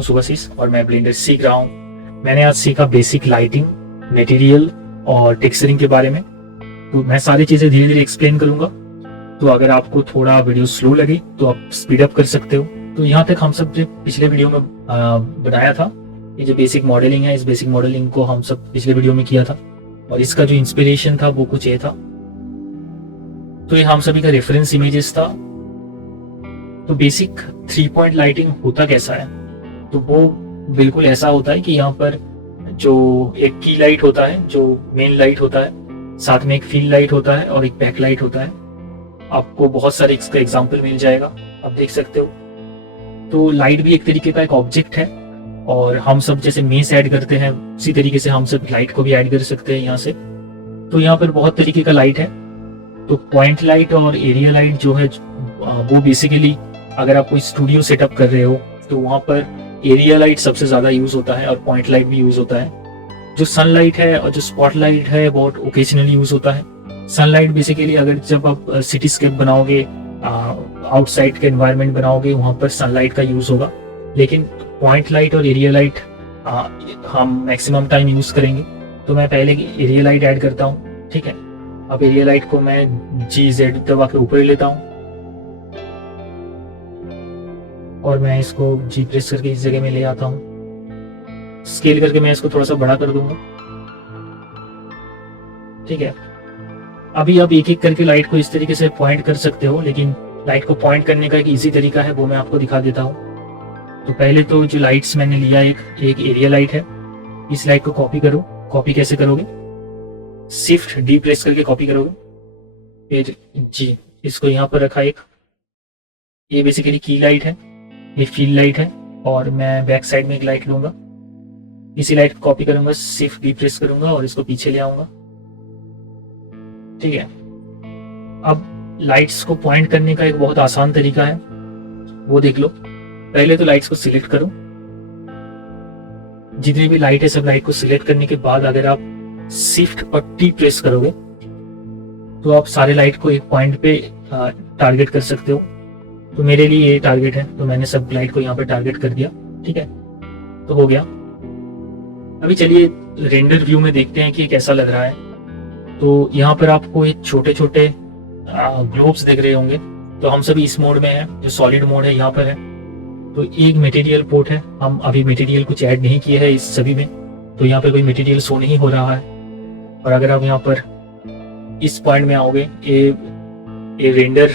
हूँ सुभाशीष और मैं ब्लेंडर सीख रहा हूँ। मैंने आज सीखा बेसिक लाइटिंग, मटेरियल और टेक्सचरिंग के बारे में। तो मैं सारी चीज़ें धीरे धीरे एक्सप्लेन करूँगा। तो अगर आपको थोड़ा वीडियो स्लो लगे तो आप स्पीड अप कर सकते हो। तो यहाँ तक हम सब जो पिछले वीडियो में बनाया था, ये जो बेसिक मॉडलिंग है, इस बेसिक मॉडलिंग को हम सब पिछले वीडियो में किया था और इसका जो इंस्पिरेशन था वो कुछ ये था। तो ये हम सभी का रेफरेंस इमेजेस था। तो बेसिक 3 पॉइंट लाइटिंग होता कैसा है, तो वो बिल्कुल ऐसा होता है कि यहाँ पर जो एक की लाइट होता है, जो मेन लाइट होता है, साथ में एक फील्ड लाइट होता है और एक बैक लाइट होता है। आपको बहुत सारे इसका एग्जाम्पल मिल जाएगा, आप देख सकते हो। तो लाइट भी एक तरीके का एक ऑब्जेक्ट है और हम सब जैसे मेस ऐड करते हैं उसी तरीके से हम सब लाइट को भी ऐड कर सकते हैं यहाँ से। तो यहाँ पर बहुत तरीके का लाइट है। तो पॉइंट लाइट और एरिया लाइट जो है वो बेसिकली अगर आप कोई स्टूडियो सेटअप कर रहे हो तो वहाँ पर एरिया लाइट सबसे ज़्यादा यूज़ होता है और पॉइंट लाइट भी यूज़ होता है। जो सनलाइट है और जो स्पॉट लाइट है बहुत ओकेजनली यूज़ होता है। सनलाइट बेसिकली अगर जब आप सिटी स्केप बनाओगे, आउटसाइड के एनवायरनमेंट बनाओगे, वहाँ पर सनलाइट का यूज़ होगा। लेकिन पॉइंट लाइट और एरिया लाइट हम मैक्सिमम टाइम यूज़ करेंगे। तो मैं पहले एरिया लाइट ऐड करता हूँ, ठीक है। अब एरिया लाइट को मैं GZ दबा के ऊपर लेता हूँ और मैं इसको G प्रेस करके इस जगह में ले आता हूँ। स्केल करके मैं इसको थोड़ा सा बड़ा कर दूंगा, ठीक है। अभी आप एक एक करके लाइट को इस तरीके से पॉइंट कर सकते हो, लेकिन लाइट को पॉइंट करने का एक इजी तरीका है, वो मैं आपको दिखा देता हूँ। तो पहले तो जो लाइट्स मैंने लिया, एक एरिया लाइट है। इस लाइट को कॉपी करो। कॉपी कैसे करोगे? शिफ्ट D प्रेस करके कॉपी करोगे, फिर G, इसको यहाँ पर रखा एक। ये बेसिकली की लाइट है, ये फील्ड लाइट है और मैं बैक साइड में एक लाइट लूंगा। इसी लाइट को कॉपी करूंगा, शिफ्ट D प्रेस करूंगा और इसको पीछे ले आऊंगा, ठीक है। अब लाइट्स को पॉइंट करने का एक बहुत आसान तरीका है, वो देख लो। पहले तो लाइट्स को सिलेक्ट करो। जितनी भी लाइट है सब लाइट को सिलेक्ट करने के बाद अगर आप शिफ्ट और T प्रेस करोगे तो आप सारे लाइट को एक पॉइंट पे टारगेट कर सकते हो। तो मेरे लिए ये टारगेट है, तो मैंने सब लाइट को यहाँ पे टारगेट कर दिया, ठीक है। तो हो गया। अभी चलिए रेंडर व्यू में देखते हैं कि कैसा लग रहा है। तो यहाँ पर आपको एक छोटे छोटे ग्लोब्स दिख रहे होंगे। तो हम सभी इस मोड में हैं, जो सॉलिड मोड है यहाँ पर है। तो एक मटेरियल पोर्ट है, हम अभी मटेरियल कुछ ऐड नहीं किए है इस सभी में, तो यहाँ पर कोई मटेरियल शो नहीं हो रहा है। और अगर आप यहाँ पर इस पॉइंट में आओगे, ये रेंडर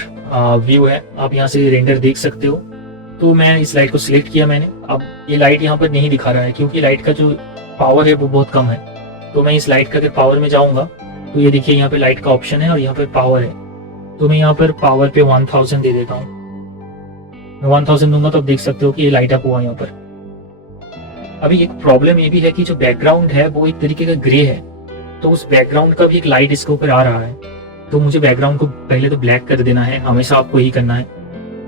व्यू है, आप यहाँ से रेंडर देख सकते हो। तो मैं इस लाइट को सिलेक्ट किया मैंने। अब ये लाइट यहाँ पर नहीं दिखा रहा है क्योंकि लाइट का जो पावर है वो बहुत कम है। तो मैं इस लाइट का अगर पावर में जाऊंगा तो ये देखिए यहाँ पे लाइट का ऑप्शन है और यहाँ पर पावर है। तो मैं यहाँ पर पावर पे 1000 दे देता हूँ। मैं 1000 दूंगा तो आप देख सकते हो कि ये लाइट अप हुआ यहाँ पर। अभी एक प्रॉब्लम ये भी है कि जो बैकग्राउंड है वो एक तरीके का ग्रे है, तो उस बैकग्राउंड का भी एक लाइट इसके ऊपर आ रहा है। तो मुझे बैकग्राउंड को पहले तो ब्लैक कर देना है, हमेशा आपको यही करना है।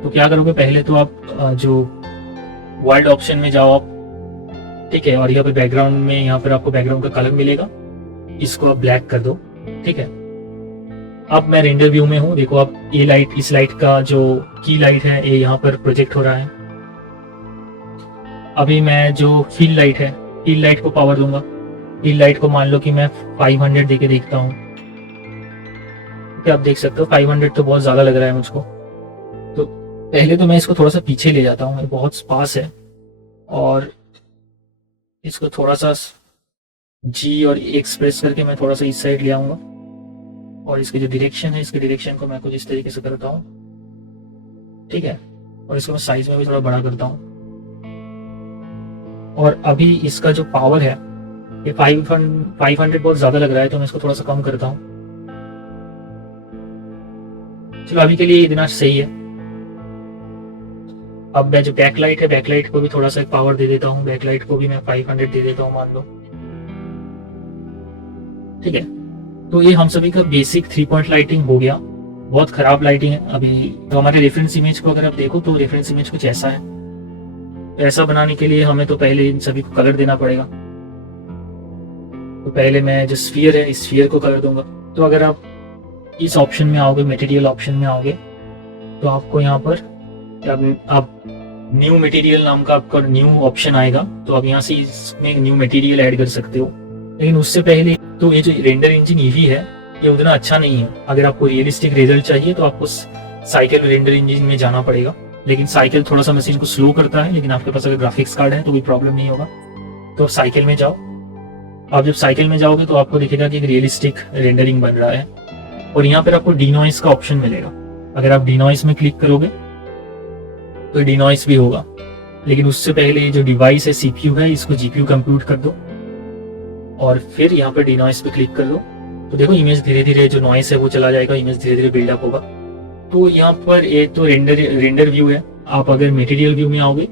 तो क्या करोगे, पहले तो आप जो वर्ल्ड ऑप्शन में जाओ आप, ठीक है। और यहाँ पे बैकग्राउंड में यहाँ पर आपको बैकग्राउंड का कलर मिलेगा, इसको आप ब्लैक कर दो, ठीक है। अब मैं रेंडर व्यू में हूँ, देखो आप ये लाइट, इस लाइट का जो की लाइट है ये यहाँ पर प्रोजेक्ट हो रहा है। अभी मैं जो फील्ड लाइट है, फील्ड लाइट को पावर दूंगा। फील्ड लाइट को मान लो कि मैं 500 देके देखता हूँ, क्या आप देख सकते हो 500 तो बहुत ज्यादा लग रहा है मुझको। तो पहले तो मैं इसको थोड़ा सा पीछे ले जाता हूँ, बहुत पास है, और इसको थोड़ा सा G और X प्रेस करके मैं थोड़ा सा इस साइड ले आऊंगा। और इसकी जो डायरेक्शन है, इसके डायरेक्शन को मैं कुछ इस तरीके से करता हूँ, ठीक है। और इसको मैं साइज में भी थोड़ा बड़ा करता हूँ। और अभी इसका जो पावर है ये 500 बहुत ज्यादा लग रहा है, तो मैं इसको थोड़ा सा कम करता हूँ। चलो अभी के लिए इतना सही है। अब मैं जो बैकलाइट है, बैकलाइट को भी थोड़ा सा पावर दे देता हूँ। बैकलाइट को भी मैं 500 दे देता हूँ मान लो, ठीक है। तो ये हम सभी का बेसिक 3 पॉइंट लाइटिंग हो गया। बहुत खराब लाइटिंग है। अभी तो हमारे रेफरेंस इमेज को अगर आप देखो तो रेफरेंस इमेज कुछ ऐसा है। ऐसा बनाने के लिए हमें तो पहले इन सभी को कलर देना पड़ेगा। तो पहले मैं जो स्फीयर है, इस स्फीयर को कलर दूंगा। तो अगर आप इस ऑप्शन में आओगे, मटेरियल ऑप्शन में आओगे, तो आपको यहाँ पर आप न्यू मटेरियल नाम का आपका न्यू ऑप्शन आएगा, तो आप यहाँ से इसमें न्यू मटेरियल ऐड कर सकते हो। लेकिन उससे पहले तो ये जो रेंडर इंजन ईवी है ये उतना अच्छा नहीं है। अगर आपको रियलिस्टिक रिजल्ट चाहिए तो आपको साइकिल रेंडर इंजन में जाना पड़ेगा। लेकिन साइकिल थोड़ा सा मशीन को स्लो करता है, लेकिन आपके पास अगर ग्राफिक्स कार्ड है तो कोई प्रॉब्लम नहीं होगा। तो आप साइकिल में जाओ। आप जब साइकिल में जाओगे तो आपको दिखेगा कि एक रियलिस्टिक रेंडरिंग बन रहा है, और यहाँ पर आपको डिनॉइस का ऑप्शन मिलेगा। अगर आप डिनॉइस में क्लिक करोगे तो डिनॉइस भी होगा। लेकिन उससे पहले ये जो डिवाइस है सीपीयू है, इसको जीपीयू कंप्यूट कर दो और फिर यहाँ पर डिनॉइस पे क्लिक कर दो। तो देखो इमेज धीरे धीरे जो नॉइस है वो चला जाएगा, इमेज धीरे धीरे बिल्डअप होगा। तो यहाँ पर एक तो रेंडर व्यू है। आप अगर मटेरियल व्यू में आओगे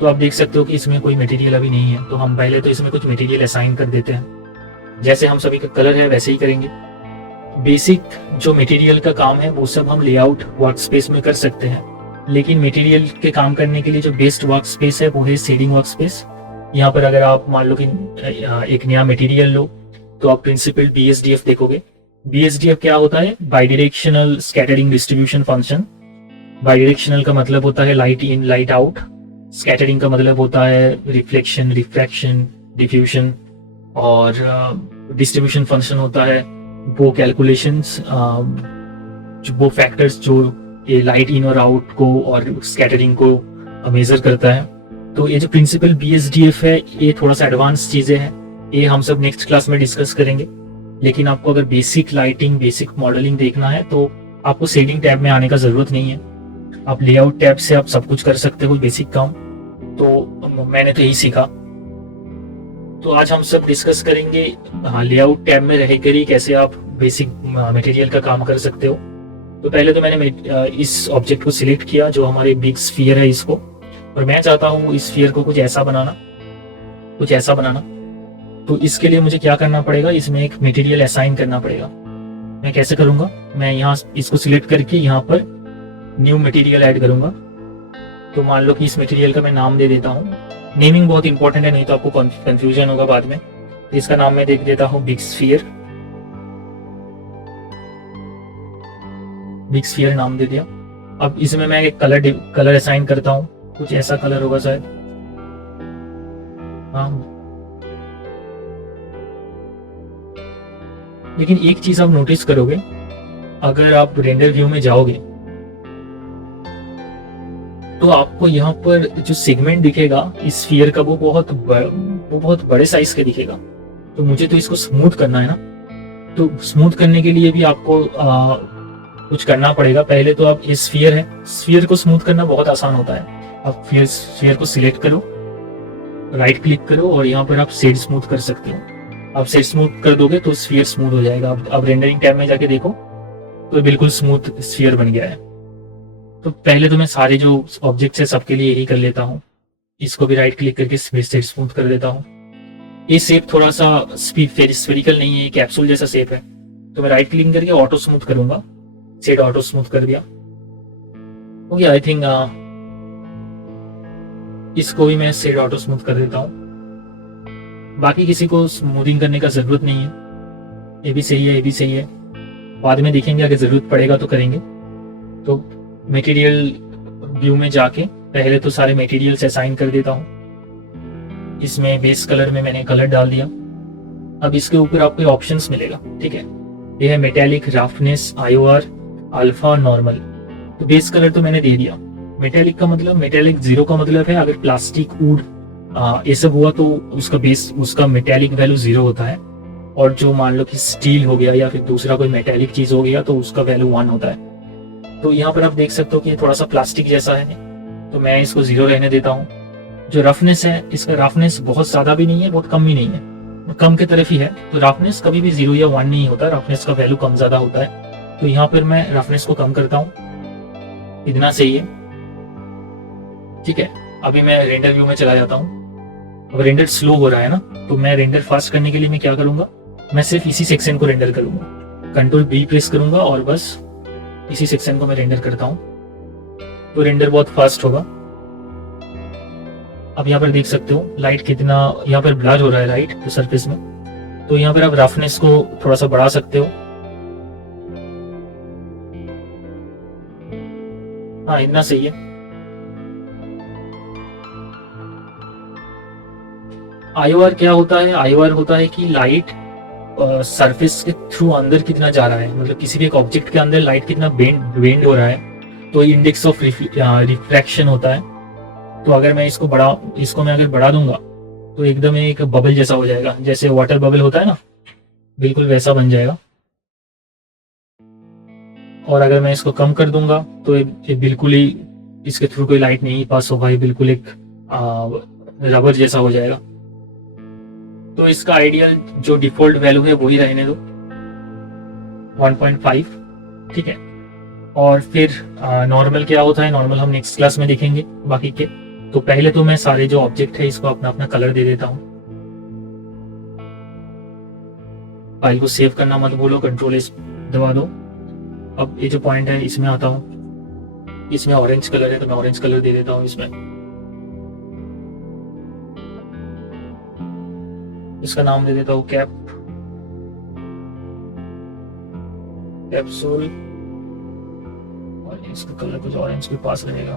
तो आप देख सकते हो कि इसमें कोई मटेरियल अभी नहीं है। तो हम पहले तो इसमें कुछ मटेरियल असाइन कर देते हैं। जैसे हम सभी का कलर है वैसे ही करेंगे। बेसिक जो मटेरियल का काम है वो सब हम लेआउट वर्क स्पेस में कर सकते हैं, लेकिन मटेरियल के काम करने के लिए जो बेस्ट वर्क स्पेस है वो है शेडिंग वर्क स्पेस। यहाँ पर अगर आप मान लो कि एक नया मटेरियल लो तो आप प्रिंसिपल BSDF देखोगे। BSDF क्या होता है? By directional scattering distribution function. By directional का मतलब होता है light in light out. Scattering का मतलब होता है रिफ्लेक्शन, रिफ्रैक्शन, डिफ्यूजन। और डिस्ट्रीब्यूशन फंक्शन होता है वो कैलकुलेशंस, वो फैक्टर्स जो ये लाइट इन और आउट को और स्कैटरिंग को मेजर करता है। तो ये जो प्रिंसिपल BSDF है ये थोड़ा सा एडवांस चीजें हैं, ये हम सब नेक्स्ट क्लास में डिस्कस करेंगे। लेकिन आपको अगर बेसिक लाइटिंग, बेसिक मॉडलिंग देखना है तो आपको शेडिंग टैब में आने का जरूरत नहीं है। आप लेआउट टैब से आप सब कुछ कर सकते हो बेसिक काम। तो मैंने तो यही सीखा। तो आज हम सब डिस्कस करेंगे लेआउट टैब में रहकर ही कैसे आप बेसिक मटेरियल का काम कर सकते हो। तो पहले तो मैंने इस ऑब्जेक्ट को सिलेक्ट किया जो हमारे बिग स्फीयर है इसको, और मैं चाहता हूँ इस स्फीयर को कुछ ऐसा बनाना, कुछ ऐसा बनाना। तो इसके लिए मुझे क्या करना पड़ेगा? इसमें एक मटेरियल असाइन करना पड़ेगा। मैं कैसे करूंगा? मैं यहाँ इसको सिलेक्ट करके यहाँ पर न्यू मटेरियल ऐड करूंगा। तो मान लो कि इस मटेरियल का मैं नाम दे देता हूँ। नेमिंग बहुत इंपॉर्टेंट है, नहीं तो आपको कंफ्यूजन होगा बाद में। तो इसका नाम मैं देख देता हूँ बिग स्फीयर। बिग स्फीयर नाम दे दिया। अब इसमें मैं एक कलर असाइन करता हूँ, कुछ ऐसा कलर होगा शायद। हाँ, लेकिन एक चीज आप नोटिस करोगे, अगर आप रेंडर व्यू में जाओगे तो आपको यहाँ पर जो सेगमेंट दिखेगा इस स्फीयर का वो बहुत बड़े साइज का दिखेगा। तो मुझे तो इसको स्मूथ करना है ना, तो स्मूथ करने के लिए भी आपको कुछ करना पड़ेगा। पहले तो आप इस स्फीयर को स्मूथ करना बहुत आसान होता है। आप स्फीयर को सिलेक्ट करो, राइट क्लिक करो और यहाँ पर आप शेड स्मूथ कर सकते हो। आप शेड स्मूथ कर दोगे तो स्फीयर स्मूथ हो जाएगा। अब रेंडरिंग टैब में जाके देखो तो बिल्कुल स्मूथ स्फीयर बन गया है। तो पहले तो मैं सारे जो ऑब्जेक्ट्स है सबके लिए यही कर लेता हूँ। इसको भी राइट क्लिक करके शेड स्मूथ कर देता हूँ। ये शेप थोड़ा सा स्फेरिकल नहीं है, कैप्सूल जैसा शेप है। तो मैं राइट क्लिक करके ऑटो स्मूथ करूंगा। शेड ऑटो स्मूथ कर दिया, हो गया। आई थिंक इसको भी मैं शेड ऑटो स्मूथ कर देता हूँ। बाकी किसी को स्मूथिंग करने का जरूरत नहीं है। ये भी सही है, ये भी सही है। बाद में देखेंगे, अगर जरूरत पड़ेगा तो करेंगे। तो मटेरियल व्यू में जाके पहले तो सारे मटेरियल्स असाइन कर देता हूँ। इसमें बेस कलर में मैंने कलर डाल दिया। अब इसके ऊपर आपको ऑप्शंस मिलेगा, ठीक है। ये है metallic, roughness, IOR, alpha, normal. तो बेस कलर तो मैंने दे दिया। मेटेलिक का मतलब, मेटेलिक 0 का मतलब है अगर प्लास्टिक, वुड ये सब हुआ तो उसका बेस, उसका मेटेलिक वैल्यू 0 होता है। और जो मान लो कि स्टील हो गया या फिर दूसरा कोई मेटेलिक चीज हो गया तो उसका वैल्यू 1 होता है। तो यहाँ पर आप देख सकते हो कि थोड़ा सा प्लास्टिक जैसा है, तो मैं इसको 0 रहने देता हूँ। जो रफनेस है, इसका रफनेस बहुत ज्यादा भी नहीं है, बहुत कम भी नहीं है, कम की तरफ ही है। तो रफनेस कभी भी 0 या 1 नहीं होता, रफनेस का वैल्यू कम ज्यादा होता है। तो यहाँ पर मैं रफनेस को कम करता हूँ, इतना सही है, ठीक है। अभी मैं रेंडर व्यू में चला जाता हूँ। अब रेंडर स्लो हो रहा है ना, तो मैं रेंडर फास्ट करने के लिए मैं क्या करूंगा, मैं सिर्फ इसी सेक्शन को रेंडर करूंगा। कंट्रोल B प्रेस करूंगा और बस इसी सेक्शन को मैं रेंडर करता हूं, तो रेंडर बहुत फास्ट होगा। अब यहाँ पर देख सकते हो लाइट कितना यहाँ पर ब्लर हो रहा है लाइट तो सरफेस में। तो यहाँ पर आप रफनेस को थोड़ा सा बढ़ा सकते हो। हाँ, इतना सही है। आईओआर क्या होता है? आईओआर होता है कि लाइट सरफेस के थ्रू अंदर कितना जा रहा है, मतलब किसी भी एक ऑब्जेक्ट के अंदर लाइट कितना बेंड हो रहा है, तो इंडेक्स ऑफ रिफ्रैक्शन होता है। तो अगर मैं इसको मैं अगर बढ़ा दूंगा तो एकदम एक बबल जैसा हो जाएगा, जैसे वाटर बबल होता है ना, बिल्कुल वैसा बन जाएगा। और अगर मैं इसको कम कर दूंगा तो ये बिल्कुल ही इसके थ्रू कोई लाइट नहीं पास होगा, ये बिल्कुल एक रबर जैसा हो जाएगा। तो इसका आइडियल जो डिफॉल्ट वैल्यू है वही रहने दो, 1.5, ठीक है। और फिर नॉर्मल क्या होता है, नॉर्मल हम नेक्स्ट क्लास में देखेंगे बाकी के। तो पहले तो मैं सारे जो ऑब्जेक्ट है इसको अपना अपना कलर दे देता हूँ। फाइल को सेव करना मत भूलो, कंट्रोल एस दबा दो। अब ये जो पॉइंट है इसमें आता हूँ, इसमें ऑरेंज कलर है तो मैं ऑरेंज कलर दे देता हूँ इसमें। इसका नाम दे देता हूँ कैप्सूल, और इसका कलर कुछ ऑरेंज के पास रहेगा।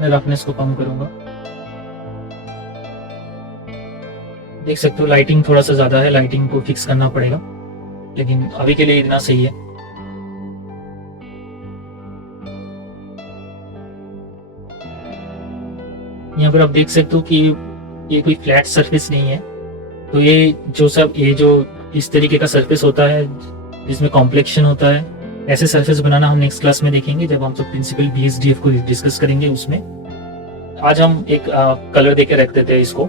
मैं रफनेस को कम करूंगा। देख सकते हो लाइटिंग थोड़ा सा ज्यादा है, लाइटिंग को फिक्स करना पड़ेगा, लेकिन अभी के लिए इतना सही है। यहाँ पर आप देख सकते हो कि ये कोई फ्लैट सरफेस नहीं है। तो ये जो इस तरीके का सरफेस होता है जिसमें कॉम्प्लेक्शन होता है, ऐसे सरफेस बनाना हम नेक्स्ट क्लास में देखेंगे जब हम सब प्रिंसिपल बीएसडीएफ को डिस्कस करेंगे उसमें। आज हम एक कलर देके रख देते हैं इसको।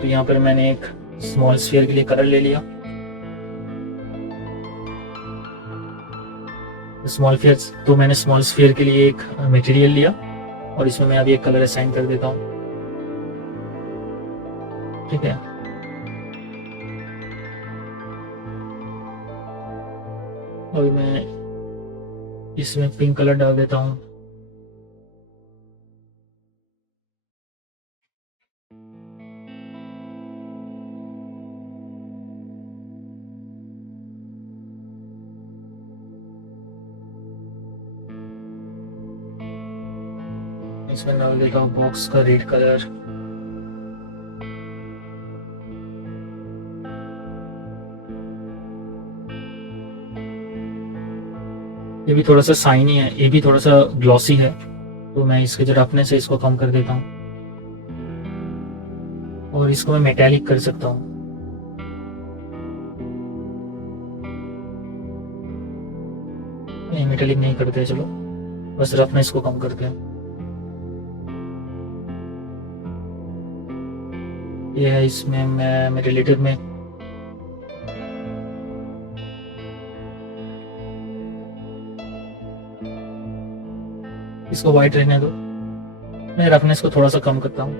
तो यहाँ पर मैंने एक स्मॉल स्फीयर के लिए कलर ले लिया। मैंने स्मॉल स्फीयर के लिए एक मटेरियल लिया और इसमें मैं अभी एक कलर असाइन कर देता हूँ, ठीक है। और मैं इसमें पिंक कलर डाल देता हूँ। इसमें डाल देता हूँ बॉक्स का रेड कलर। ये भी थोड़ा सा शाइनी है, ये भी थोड़ा सा ग्लॉसी है, तो मैं इसके जो रफनेस से इसको कम कर देता हूँ और इसको मैं मेटालिक कर सकता हूँ। नहीं, मेटालिक नहीं करते, चलो बस रफनेस को कम करते हैं। ये है इसमें मैं मेरे रिलेटिव में इसको वाइट रहने दो। मैं रफनेस को थोड़ा सा कम करता हूँ,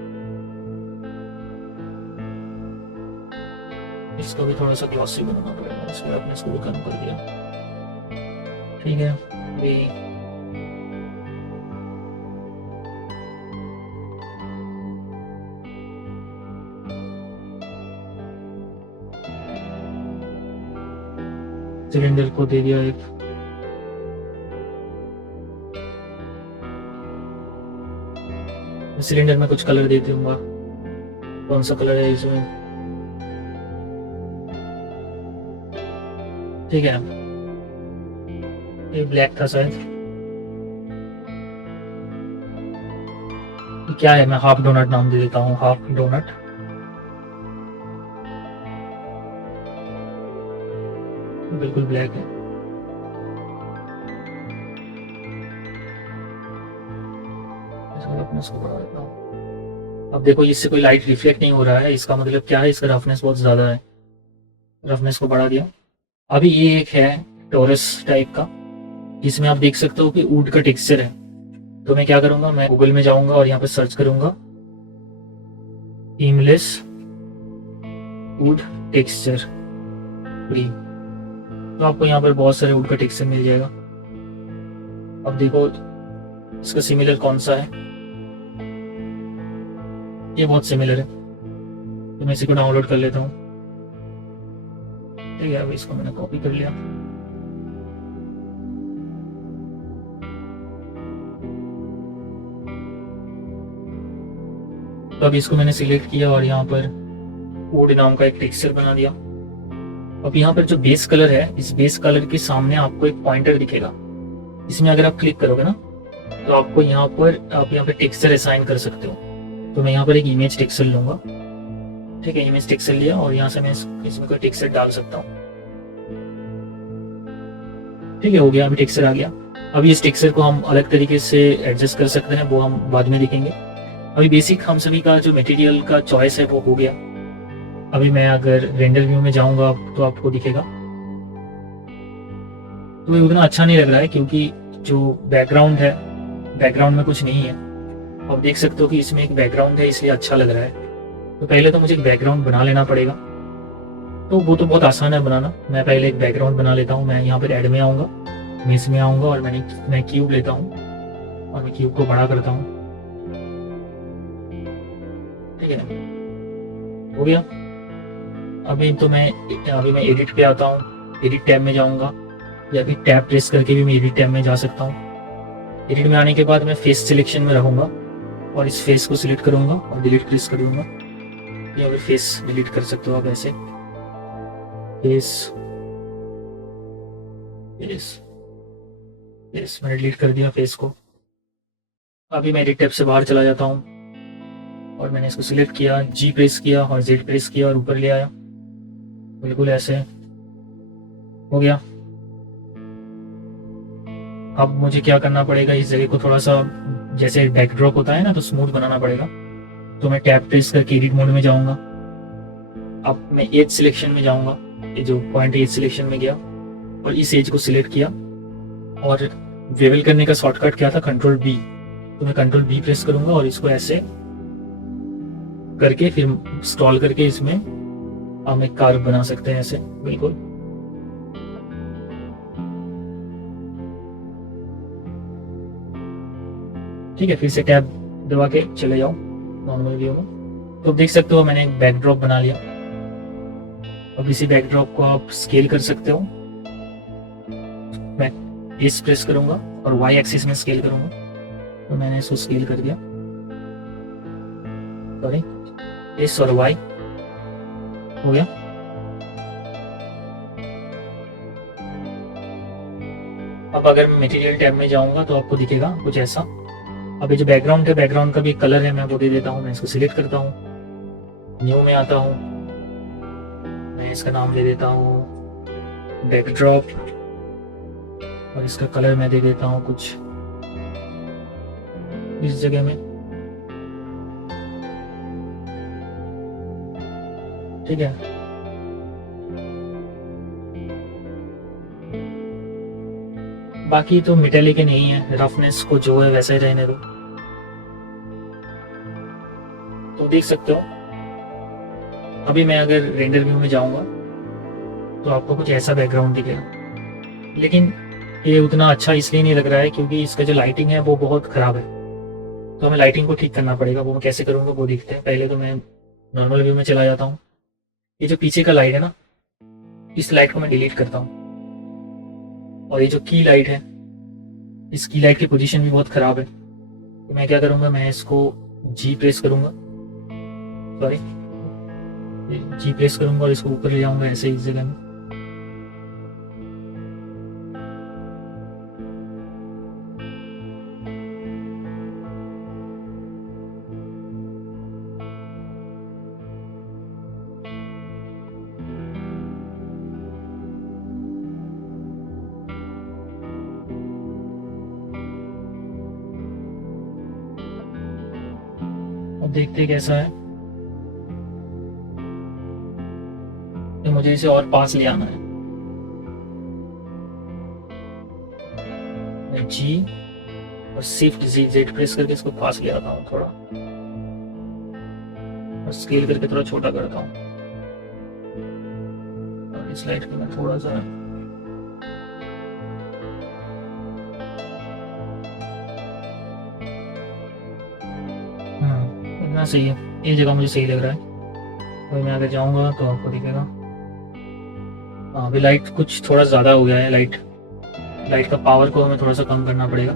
इसको भी थोड़ा सा ग्लॉसी बनाना पड़ेगा, इसको रफनेस को भी कम कर दिया, ठीक है। अभी सिलेंडर को दे दिया एक, सिलेंडर में कुछ कलर दे दूंगा। कौन सा कलर है इसमें, ठीक है। ये ब्लैक था शायद, क्या है, मैं हाफ डोनट नाम दे देता हूँ, हाफ डोनट। बिल्कुल ब्लैक है। रफनेस को बढ़ा देता हूँ। अब देखो इससे कोई लाइट रिफ्लेक्ट नहीं हो रहा है, इसका मतलब क्या है, इसका रफनेस बहुत ज्यादा है। रफनेस को बढ़ा दिया। अभी ये एक है टोरस टाइप का, जिसमें आप देख सकते हो कि वुड का टेक्सचर है। तो मैं क्या करूंगा, मैं गूगल में जाऊंगा और यहाँ पे सर्च करूंगा ईमलेस वुड टेक्सचर फ्री, तो आपको यहाँ पर बहुत सारे वुड का टेक्सचर मिल जाएगा। अब देखो इसका सिमिलर कौन सा है, ये बहुत सिमिलर है, तो मैं इसी को डाउनलोड कर लेता हूँ। ठीक है, अब इसको मैंने कॉपी कर लिया। तो अब इसको मैंने सिलेक्ट किया और यहाँ पर वुड नाम का एक टेक्सचर बना दिया। अब यहाँ पर जो बेस कलर है, इस बेस कलर के सामने आपको एक पॉइंटर दिखेगा। इसमें अगर आप क्लिक करोगे ना तो आपको यहाँ पर आप यहाँ पे टेक्सचर असाइन कर सकते हो। तो मैं यहाँ पर एक इमेज टेक्सचर लूंगा। ठीक है, इमेज टेक्सचर लिया और यहाँ से मैं इसमें कोई टेक्सचर डाल सकता हूँ। ठीक है, हो गया, अभी टेक्सचर आ गया। अभी इस टेक्सचर को हम अलग तरीके से एडजस्ट कर सकते हैं, वो हम बाद में देखेंगे। अभी बेसिक हम सभी का जो मटेरियल का चॉइस है वो हो गया। अभी मैं अगर रेंडर व्यू में जाऊंगा तो आपको दिखेगा, तो ये उतना अच्छा नहीं लग रहा है क्योंकि जो बैकग्राउंड है, बैकग्राउंड में कुछ नहीं है। आप देख सकते हो कि इसमें एक बैकग्राउंड है, इसलिए अच्छा लग रहा है। तो पहले तो मुझे एक बैकग्राउंड बना लेना पड़ेगा, तो वो तो बहुत आसान है बनाना। मैं पहले एक बैकग्राउंड बना लेता हूँ। मैं यहाँ पर ऐड में आऊँगा, मेस में आऊँगा और मैं क्यूब लेता हूँ और मैं क्यूब को बड़ा करता हूँ। ठीक है, हो गया। अभी मैं एडिट पे आता हूँ, एडिट टैब में जाऊँगा या फिर टैब प्रेस करके भी मैं एडिट टैब में जा सकता हूँ। एडिट में आने के बाद मैं फेस सिलेक्शन में रहूँगा और इस फेस को सिलेक्ट करूँगा और डिलीट प्रेस कर दूँगा। या फिर फेस डिलीट कर सकते हो आप ऐसे, फेस मैंने डिलीट कर दिया फेस को। अभी मैं एडिट टैब से बाहर चला जाता हूँ और मैंने इसको सिलेक्ट किया, जी प्रेस किया और जेड प्रेस किया और ऊपर ले आया, बिल्कुल ऐसे हो गया। अब मुझे क्या करना पड़ेगा, इस जगह को थोड़ा सा जैसे बैकड्रॉप होता है ना तो स्मूथ बनाना पड़ेगा। तो मैं टैब प्रेस करके एडिट मोड में जाऊंगा। अब मैं एज सिलेक्शन में जाऊंगा, ये जो पॉइंट एज सिलेक्शन में गया और इस एज को सिलेक्ट किया और वेवल करने का शॉर्टकट क्या था, कंट्रोल बी। तो मैं कंट्रोल बी प्रेस करूंगा और इसको ऐसे करके फिर स्क्रॉल करके इसमें हम एक कार्व बना सकते हैं ऐसे, बिल्कुल। ठीक है, फिर से टैब दबा के चले जाओ नॉर्मल व्यू में। तो देख सकते हो मैंने एक बैकड्रॉप बना लिया। अब इसी बैकड्रॉप को आप स्केल कर सकते हो। मैं एस प्रेस करूंगा और वाई एक्सिस में स्केल करूंगा, तो मैंने इसको स्केल कर दिया। सॉरी, एस और वाई हो गया। अब अगर मैं मटेरियल टैब में जाऊंगा तो आपको दिखेगा कुछ ऐसा। अब ये जो बैकग्राउंड है, बैकग्राउंड का भी कलर है, मैं वो दे देता हूँ। मैं इसको सिलेक्ट करता हूँ, न्यू में आता हूँ, मैं इसका नाम दे देता हूँ बैकड्रॉप और इसका कलर मैं दे देता हूँ कुछ इस जगह में। ठीक है, बाकी तो मेटेलिक ही नहीं है, रफनेस को जो है वैसा ही रहने दो। तो देख सकते हो अभी मैं अगर रेंडर व्यू में जाऊंगा तो आपको कुछ ऐसा बैकग्राउंड दिखेगा, लेकिन ये उतना अच्छा इसलिए नहीं लग रहा है क्योंकि इसका जो लाइटिंग है वो बहुत खराब है। तो हमें लाइटिंग को ठीक करना पड़ेगा। वो मैं कैसे करूँगा वो देखते हैं। पहले तो मैं नॉर्मल व्यू में चला जाता हूँ। ये जो पीछे का लाइट है ना, इस लाइट को मैं डिलीट करता हूँ। और ये जो की लाइट है, इस की लाइट की पोजीशन भी बहुत खराब है। तो मैं क्या करूँगा, मैं इसको जी प्रेस करूँगा, सॉरी जी प्रेस करूँगा और इसको ऊपर ले जाऊँगा ऐसे इस जगह में। अब देखते हैं कैसा है। तो मुझे इसे और पास ले आना है। मैं जी और शिफ्ट जी जेड प्रेस करके इसको पास ले आता हूँ थोड़ा, और स्केल करके थोड़ा छोटा करता हूँ। और इस लाइट को मैं थोड़ा सा इतना सही है, ये जगह मुझे सही लग रहा है। तो मैं आगे जाऊंगा तो आपको दिखेगा। अभी लाइट कुछ थोड़ा ज़्यादा हो गया है, लाइट का पावर को हमें थोड़ा सा कम करना पड़ेगा।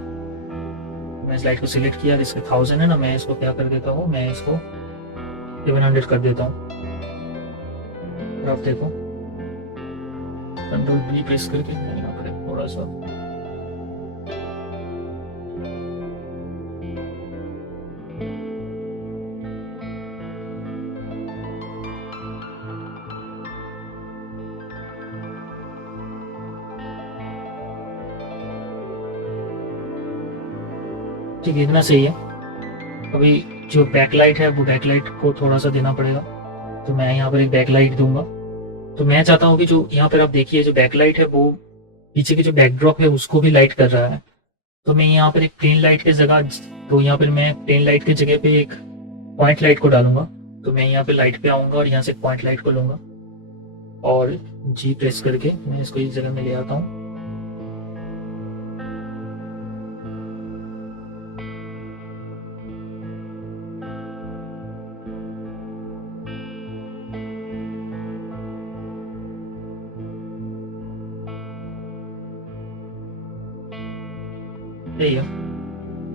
मैं इस लाइट को सिलेक्ट किया, इसके 1000 है ना, मैं इसको क्या कर देता हूँ, मैं इसको 700 कर देता हूँ। और आप देखो कंट्रोल B प्रेस करके मैं यहाँ पर थोड़ा सा ठीक है, इतना सही है। अभी जो बैकलाइट है वो बैकलाइट को थोड़ा सा देना पड़ेगा, तो मैं यहाँ पर एक बैकलाइट दूंगा। तो मैं चाहता हूँ कि जो यहाँ पर आप देखिए जो बैकलाइट है वो पीछे की जो बैकड्रॉप है उसको भी लाइट कर रहा है। तो मैं यहाँ पर एक प्लेन लाइट की जगह, तो यहाँ पर मैं प्लेन लाइट की जगह पे एक पॉइंट लाइट को डालूंगा। तो मैं यहाँ पे लाइट पे आऊंगा और यहाँ से पॉइंट लाइट को लूंगा और G प्रेस करके मैं इसको इस जगह में ले आता हूँ। यही है।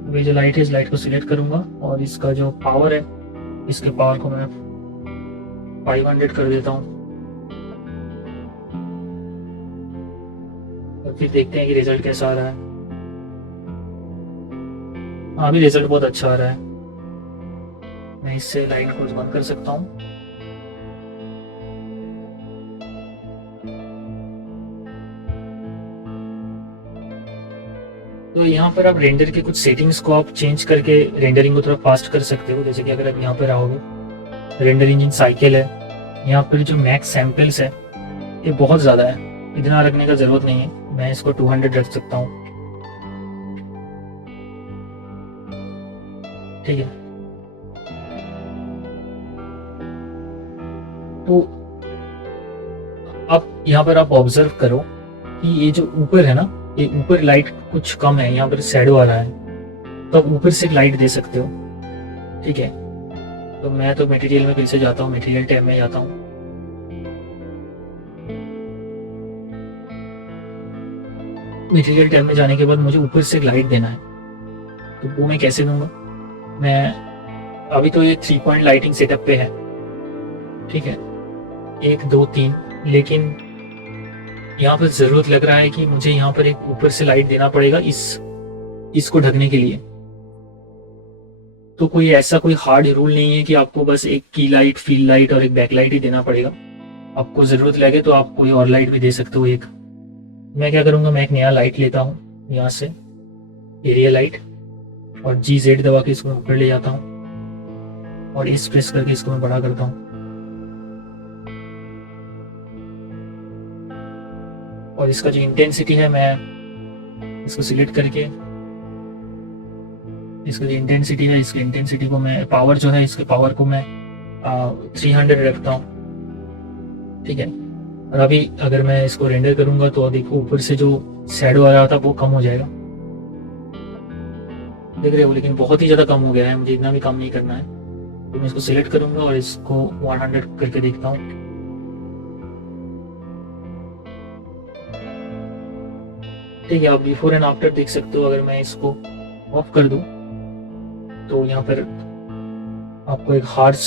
अभी जो लाइट है इस लाइट को सिलेक्ट करूंगा और इसका जो पावर है इसके पावर को मैं 500 कर देता हूँ। और फिर देखते हैं कि रिजल्ट कैसा आ रहा है। हाँ, अभी रिजल्ट बहुत अच्छा आ रहा है। मैं इससे लाइट को बंद कर सकता हूँ। तो यहाँ पर आप रेंडर के कुछ सेटिंग्स को आप चेंज करके रेंडरिंग को थोड़ा फास्ट कर सकते हो। जैसे कि अगर आप यहाँ पर आओगे, रेंडर इंजन साइकिल है, यहाँ पर जो मैक्स सैंपल्स है ये बहुत ज़्यादा है, इतना रखने का ज़रूरत नहीं है। मैं इसको 200 रख सकता हूँ, ठीक है। तो अब यहाँ पर आप ऑब्जर्व करो कि ये जो ऊपर है ना, ये ऊपर लाइट कुछ कम है, यहाँ पर शैडो आ रहा है, तो आप ऊपर से लाइट दे सकते हो, ठीक है। तो मैं तो मटेरियल में फिर से जाता हूँ, मटेरियल टैब में जाता हूँ। मटेरियल टैब में जाने के बाद मुझे ऊपर से लाइट देना है, तो वो मैं कैसे दूंगा। मैं अभी तो ये 3 पॉइंट लाइटिंग सेटअप पे है, ठीक है, 1 2 3, लेकिन यहाँ पर जरूरत लग रहा है कि मुझे यहाँ पर एक ऊपर से लाइट देना पड़ेगा इसको ढकने के लिए। तो कोई ऐसा कोई हार्ड रूल नहीं है कि आपको बस एक की लाइट, फील लाइट और एक बैक लाइट ही देना पड़ेगा। आपको जरूरत लगे तो आप कोई और लाइट भी दे सकते हो। एक मैं क्या करूंगा, मैं एक नया लाइट लेता हूँ यहाँ से, एरिया लाइट, और GZ दबा के इसको ऊपर ले जाता हूँ और इस प्रेस करके इसको मैं बड़ा करता हूँ और इसका जो इंटेंसिटी है मैं इसको सिलेक्ट करके इसका जो इंटेंसिटी है, इसकी इंटेंसिटी को मैं, पावर जो है इसके पावर को मैं 300 रखता हूँ, ठीक है। और अभी अगर मैं इसको रेंडर करूंगा तो देखो ऊपर से जो शैडो आ रहा था वो कम हो जाएगा, देख रहे हो, लेकिन बहुत ही ज़्यादा कम हो गया है, मुझे इतना भी कम नहीं करना है। तो मैं इसको सिलेक्ट करूंगा और इसको 100 करके देखता हूँ। ठीक है, आप बिफोर एंड आफ्टर देख सकते हो। अगर मैं इसको ऑफ कर दूं तो यहाँ पर आपको एक हार्श,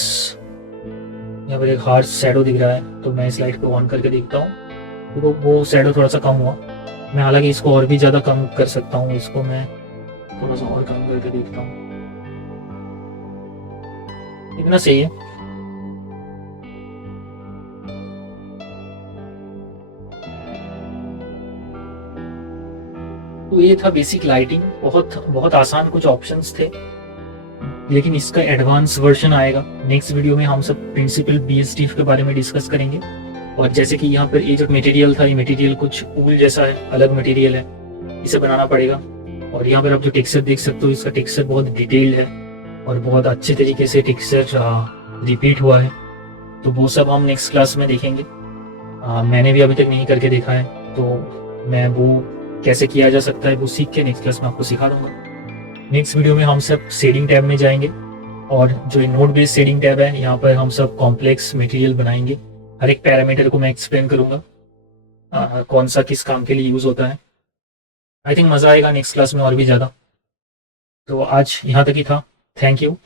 यहाँ पर एक हार्श शैडो दिख रहा है। तो मैं इस लाइट को ऑन करके देखता हूँ तो वो शैडो थोड़ा सा कम हुआ। मैं हालांकि इसको और भी ज़्यादा कम कर सकता हूँ, इसको मैं थोड़ा सा और कम करके देखता हूँ, इतना सही है। तो ये था बेसिक लाइटिंग, बहुत आसान कुछ ऑप्शंस थे, लेकिन इसका एडवांस वर्जन आएगा। नेक्स्ट वीडियो में हम सब प्रिंसिपल BSDF के बारे में डिस्कस करेंगे। और जैसे कि यहाँ पर ये जो मटेरियल था, ये मटेरियल कुछ ऊल जैसा है, अलग मटेरियल है, इसे बनाना पड़ेगा। और यहाँ पर आप जो टेक्सचर देख सकते हो, इसका टेक्सचर बहुत डिटेल्ड है और बहुत अच्छे तरीके से टेक्सचर रिपीट हुआ है। तो वो सब हम नेक्स्ट क्लास में देखेंगे। मैंने भी अभी तक नहीं करके देखा है, तो मैं वो कैसे किया जा सकता है वो सीख के नेक्स्ट क्लास में आपको सिखा दूंगा। नेक्स्ट वीडियो में हम सब शेडिंग टैब में जाएंगे और जो नोड बेस्ड शेडिंग टैब है, यहाँ पर हम सब कॉम्प्लेक्स मटेरियल बनाएंगे। हर एक पैरामीटर को मैं एक्सप्लेन करूंगा। कौन सा किस काम के लिए यूज़ होता है। आई थिंक मज़ा आएगा नेक्स्ट क्लास में और भी ज़्यादा। तो आज यहाँ तक ही था। Thank you.